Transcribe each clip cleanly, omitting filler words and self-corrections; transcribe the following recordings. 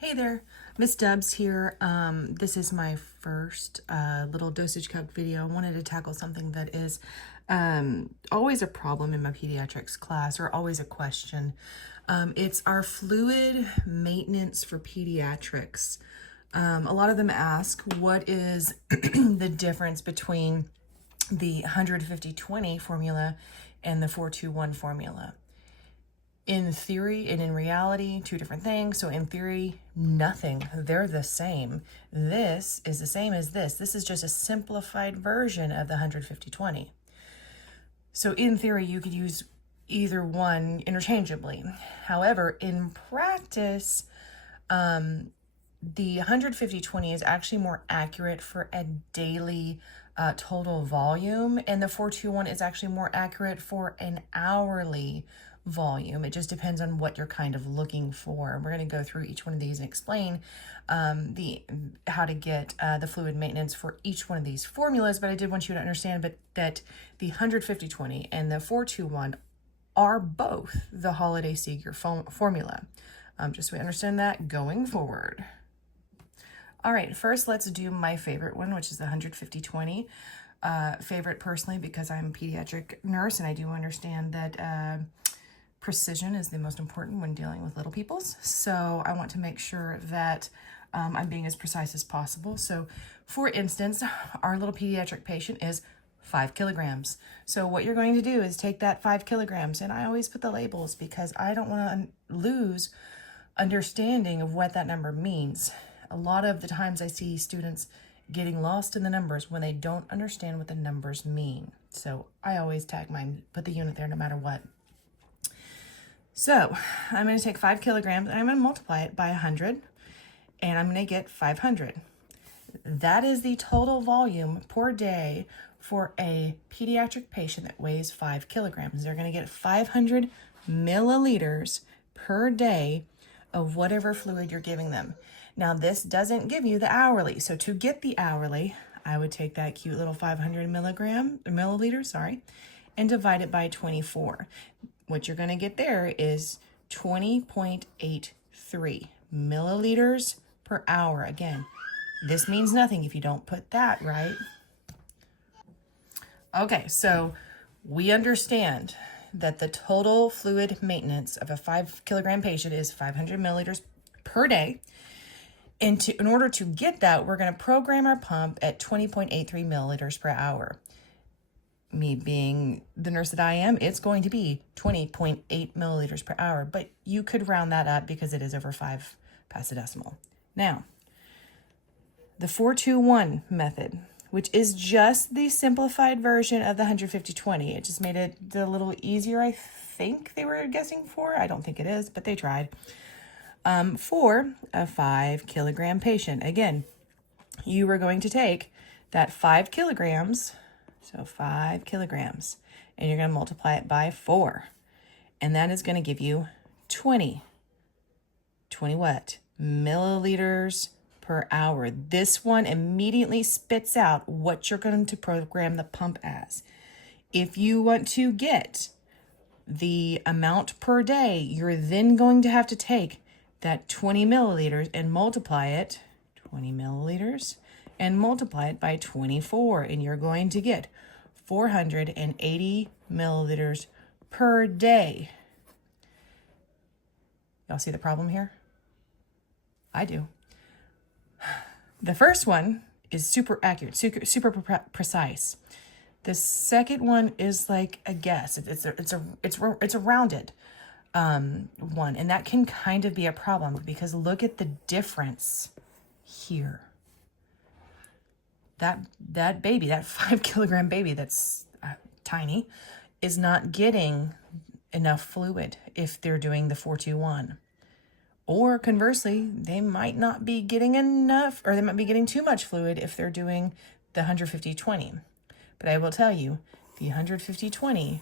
Hey there, Miss Dubs here. This is my first little dosage calc video. I wanted to tackle something that is always a problem in my pediatrics class, or always a question. It's our fluid maintenance for pediatrics. A lot of them ask, what is the difference between the 150/20 formula and the 4-2-1 formula? In theory and in reality, two different things. So in theory, nothing. They're the same. This is the same as this. This is just a simplified version of the 150/20. So in theory, you could use either one interchangeably. However, in practice, the 150/20 is actually more accurate for a daily total volume, and the 4-2-1 is actually more accurate for an hourly volume. It just depends on what you're kind of looking for. We're going to go through each one of these and explain how to get the fluid maintenance for each one of these formulas, but I did want you to understand that the 150/20 and the 4-2-1 are both the Holiday Seeger formula. Just so we understand that going forward. All right, first let's do my favorite one, which is the 150/20. Favorite personally because I'm a pediatric nurse and I do understand that precision is the most important when dealing with little peoples. So I want to make sure that I'm being as precise as possible. So for instance, our little pediatric patient is 5 kilograms. So what you're going to do is take that 5 kilograms, and I always put the labels because I don't want to lose understanding of what that number means. A lot of the times I see students getting lost in the numbers when they don't understand what the numbers mean. So I always tag mine, put the unit there no matter what. So I'm going to take 5 kilograms and I'm going to multiply it by 100, and I'm going to get 500. That is the total volume per day for a pediatric patient that weighs 5 kilograms. They're going to get 500 milliliters per day of whatever fluid you're giving them. Now, this doesn't give you the hourly. So to get the hourly, I would take that cute little 500 milliliters, and divide it by 24. What you're going to get there is 20.83 milliliters per hour. Again, this means nothing if you don't put that right. Okay, so we understand that the total fluid maintenance of a 5 kilogram patient is 500 milliliters per day. And in order to get that, we're going to program our pump at 20.83 milliliters per hour. Me being the nurse that I am, it's going to be 20.8 milliliters per hour, but you could round that up because it is over 5 past the decimal. Now, the 4-2-1 method, which is just the simplified version of the 150/20. It just made it a little easier, I think they were guessing for. I don't think it is, but they tried. For a 5 kilogram patient, again, you were going to take that 5 kilograms, so 5 kilograms, and you're going to multiply it by 4. And that is going to give you 20 what? Milliliters per hour. This one immediately spits out what you're going to program the pump as. If you want to get the amount per day, you're then going to have to take that 20 milliliters and multiply it, 20 milliliters, and multiply it by 24, and you're going to get 480 milliliters per day. Y'all see the problem here? I do. The first one is super accurate, super precise. The second one is like a guess. It's a rounded one, and that can kind of be a problem because look at the difference here. That baby, that 5 kilogram baby that's tiny, is not getting enough fluid if they're doing the 4-2-1. Or conversely, they might not be getting enough, or they might be getting too much fluid if they're doing the 150/20. But I will tell you, the 150/20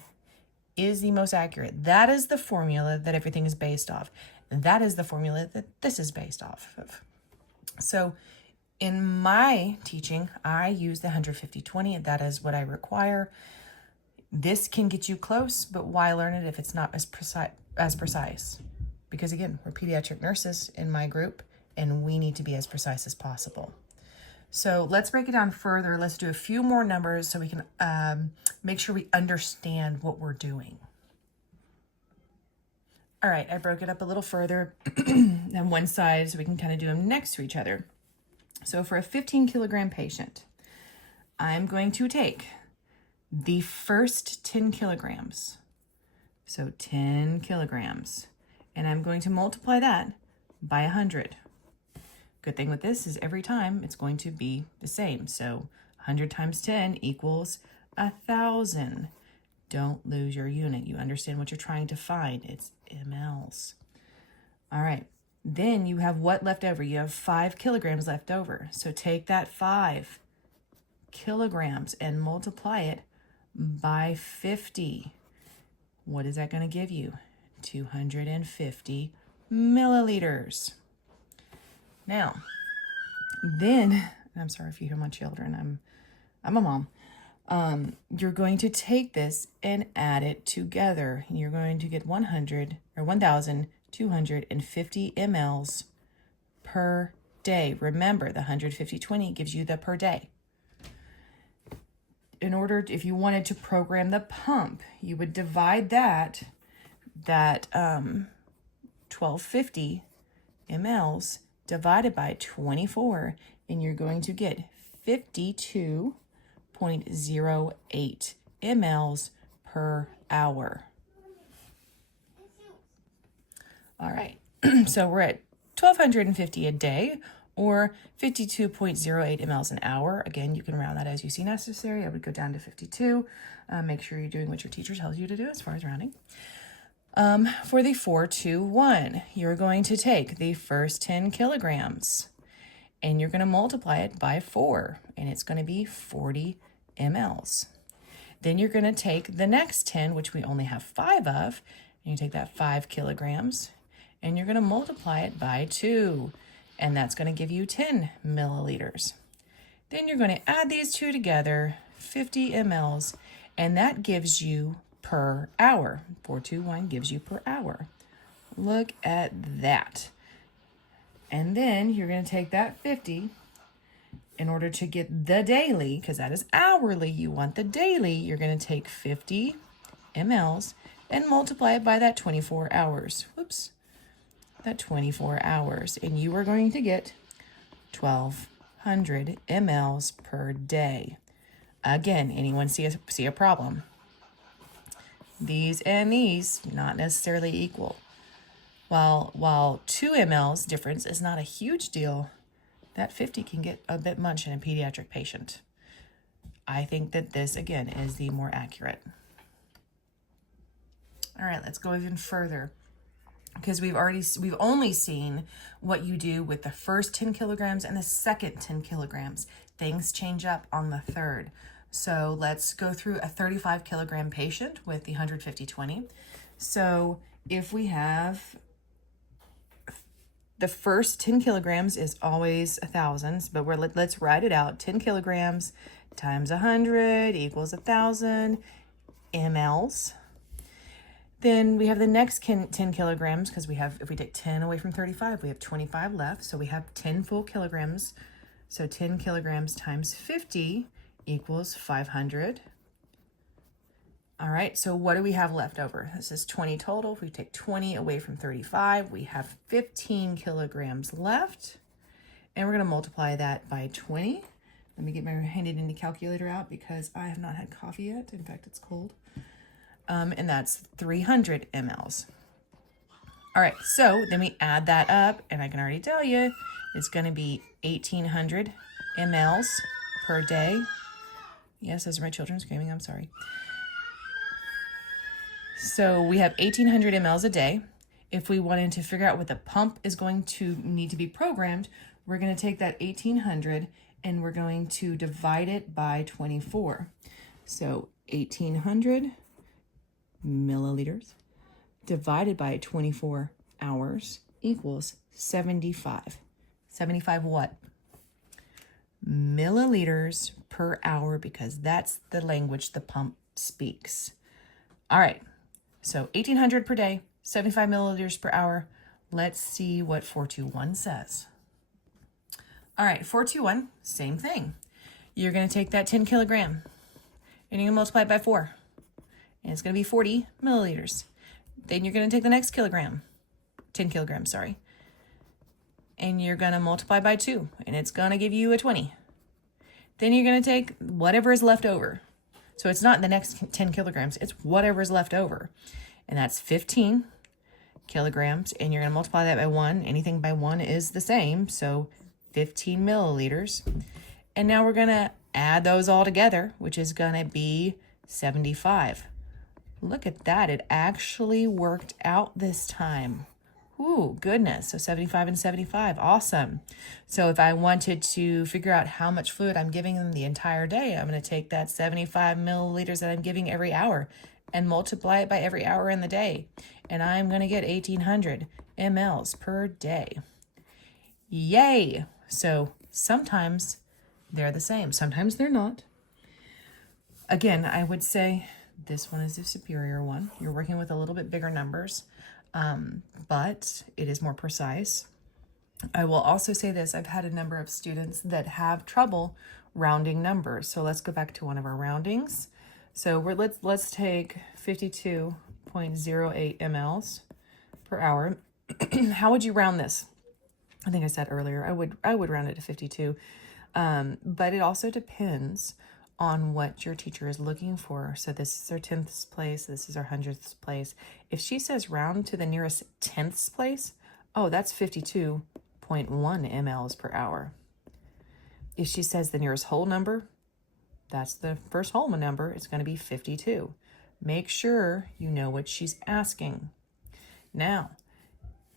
is the most accurate. That is the formula that everything is based off. That is the formula that this is based off of. So in my teaching, I use the 150/20. That is what I require. This can get you close, but why learn it if it's not as precise? Because again, we're pediatric nurses in my group, and we need to be as precise as possible. So let's break it down further. Let's do a few more numbers so we can make sure we understand what we're doing. All right, I broke it up a little further on one side so we can kind of do them next to each other. So for a 15 kilogram patient, I'm going to take the first 10 kilograms. So 10 kilograms. And I'm going to multiply that by 100. Good thing with this is every time it's going to be the same. So 100 times 10 equals 1,000. Don't lose your unit. You understand what you're trying to find. It's mLs. All right. Then you have what left over? You have 5 kilograms left over. So take that 5 kilograms and multiply it by 50. What is that going to give you? 250 milliliters. Now, then, I'm sorry if you hear my children. I'm a mom. You're going to take this and add it together. You're going to get 1,250 mLs per day. Remember, the 150/20 gives you the per day. In order, if you wanted to program the pump, you would divide that 1,250 mLs divided by 24, and you're going to get 52.08 mLs per hour. All right, so we're at 1,250 a day, or 52.08 mLs an hour. Again, you can round that as you see necessary. I would go down to 52. Make sure you're doing what your teacher tells you to do as far as rounding. For the 4-2-1, you're going to take the first 10 kilograms and you're going to multiply it by 4, and it's going to be 40 mLs. Then you're going to take the next 10, which we only have 5 of, and you take that 5 kilograms and you're going to multiply it by 2, and that's going to give you 10 milliliters. Then you're going to add these two together, 50 mLs, and that gives you per hour. 4-2-1 gives you per hour. Look at that. And then you're going to take that 50 in order to get the daily, because that is hourly. You want the daily. You're going to take 50 mLs and multiply it by that 24 hours. Whoops. That 24 hours. And you are going to get 1,200 mLs per day. Again, anyone see a problem? These and these, not necessarily equal. While 2 mLs difference is not a huge deal, that 50 can get a bit much in a pediatric patient. I think that this, again, is the more accurate. All right, let's go even further, because we've only seen what you do with the first 10 kilograms and the second 10 kilograms. Things change up on the third. So let's go through a 35 kilogram patient with the 150/20. So if we have the first 10 kilograms is always 1,000, but let's write it out. 10 kilograms times 100 equals 1,000 mLs. Then we have the next 10 kilograms, because if we take 10 away from 35, we have 25 left. So we have 10 full kilograms. So 10 kilograms times 50 equals 500. All right, so what do we have left over? This is 20 total. If we take 20 away from 35, we have 15 kilograms left. And we're going to multiply that by 20. Let me get my handy dandy calculator out because I have not had coffee yet. In fact, it's cold. And that's 300 mLs. All right, so then we add that up, and I can already tell you it's going to be 1,800 mLs per day. Yes, those are my children screaming. I'm sorry. So we have 1,800 mLs a day. If we wanted to figure out what the pump is going to need to be programmed, we're going to take that 1,800 and we're going to divide it by 24. So 1,800 milliliters divided by 24 hours equals 75. 75 what? Milliliters per hour, because that's the language the pump speaks. All right, so 1,800 per day, 75 milliliters per hour. Let's see what 421 says. All right, 421, same thing. You're going to take that 10 kilogram and you're going to multiply it by 4. And it's going to be 40 milliliters. Then you're going to take the next kilogram, 10 kilograms, sorry. And you're going to multiply by 2. And it's going to give you a 20. Then you're going to take whatever is left over. So it's not the next 10 kilograms. It's whatever is left over. And that's 15 kilograms. And you're going to multiply that by 1. Anything by 1 is the same. So 15 milliliters. And now we're going to add those all together, which is going to be 75. Look at that. It actually worked out this time. Ooh, goodness. So 75 and 75. Awesome. So if I wanted to figure out how much fluid I'm giving them the entire day, I'm going to take that 75 milliliters that I'm giving every hour and multiply it by every hour in the day. And I'm going to get 1,800 mLs per day. Yay. So sometimes they're the same. Sometimes they're not. Again, I would say this one is the superior one. You're working with a little bit bigger numbers, but it is more precise. I will also say this. I've had a number of students that have trouble rounding numbers. So let's go back to one of our roundings. So let's take 52.08 mLs per hour. How would you round this? I think I said earlier, I would round it to 52. But it also depends on what your teacher is looking for. So this is our 10th place. This is our 100th place. If she says round to the nearest 10th place, oh, that's 52.1 mLs per hour. If she says the nearest whole number, that's the first whole number. It's going to be 52. Make sure you know what she's asking. Now,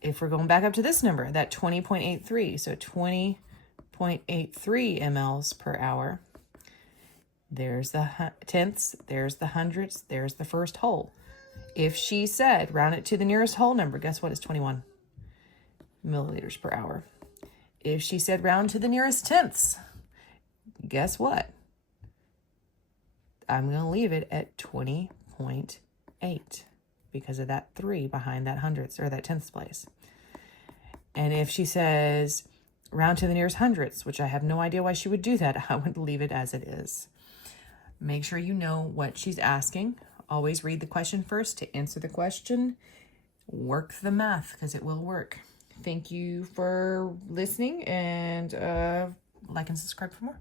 if we're going back up to this number, that 20.83, so 20.83 mLs per hour, there's the tenths, there's the hundredths, there's the first whole. If she said round it to the nearest whole number, guess what? It's 21 milliliters per hour. If she said round to the nearest tenths, guess what? I'm going to leave it at 20.8 because of that 3 behind that hundredths or that tenths place. And if she says round to the nearest hundredths, which I have no idea why she would do that, I would leave it as it is. Make sure you know what she's asking. Always read the question first to answer the question. Work the math because it will work. Thank you for listening, and like and subscribe for more.